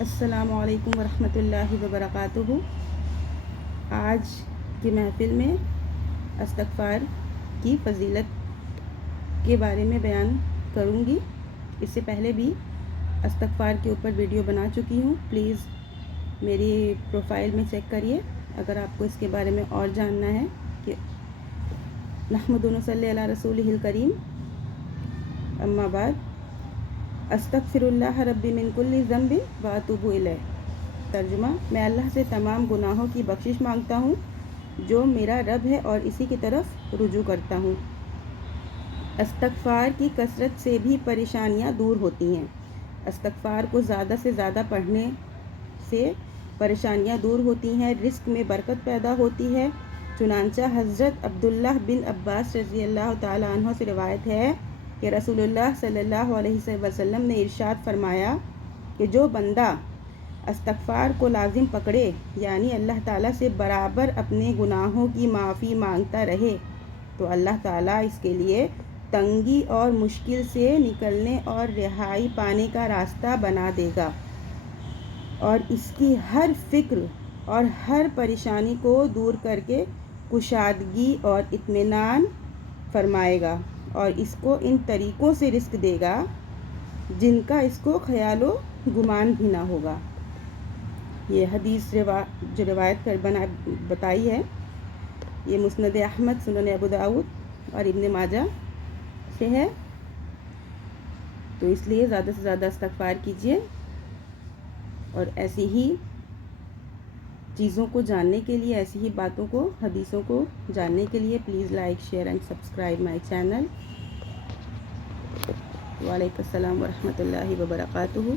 السلام علیکم ورحمۃ اللہ وبرکاتہ۔ آج کی محفل میں استغفار کی فضیلت کے بارے میں بیان کروں گی۔ اس سے پہلے بھی استغفار کے اوپر ویڈیو بنا چکی ہوں، پلیز میری پروفائل میں چیک کریے اگر آپ کو اس کے بارے میں اور جاننا ہے۔ کہ نحمدہ و نصلی علی رسولہ الکریم، اما بعد، استغفر اللہ ربی من کل ذنب و اتوب الیہ۔ ترجمہ: میں اللہ سے تمام گناہوں کی بخشش مانگتا ہوں جو میرا رب ہے اور اسی کی طرف رجوع کرتا ہوں۔ استغفار کی کثرت سے بھی پریشانیاں دور ہوتی ہیں۔ استغفار کو زیادہ سے زیادہ پڑھنے سے پریشانیاں دور ہوتی ہیں، رزق میں برکت پیدا ہوتی ہے۔ چنانچہ حضرت عبداللہ بن عباس رضی اللہ تعالیٰ عنہ سے روایت ہے کہ رسول اللہ صلی اللہ علیہ وسلم نے ارشاد فرمایا کہ جو بندہ استغفار کو لازم پکڑے، یعنی اللہ تعالیٰ سے برابر اپنے گناہوں کی معافی مانگتا رہے، تو اللہ تعالیٰ اس کے لیے تنگی اور مشکل سے نکلنے اور رہائی پانے کا راستہ بنا دے گا، اور اس کی ہر فکر اور ہر پریشانی کو دور کر کے کشادگی اور اطمینان فرمائے گا، اور اس کو ان طریقوں سے رزق دے گا جن کا اس کو خیال و گمان بھی نہ ہوگا۔ یہ حدیث جو روایت کر بتائی ہے، یہ مسند احمد، سنن ابو داؤد اور ابن ماجہ سے ہے۔ تو اس لیے زیادہ سے زیادہ استغفار کیجیے، اور ایسی ہی چیزوں کو جاننے کے لیے، ایسی ہی باتوں کو، حدیثوں کو جاننے کے لیے please like, share and subscribe my channel. وعلیکم السلام ورحمۃ اللہ وبرکاتہ۔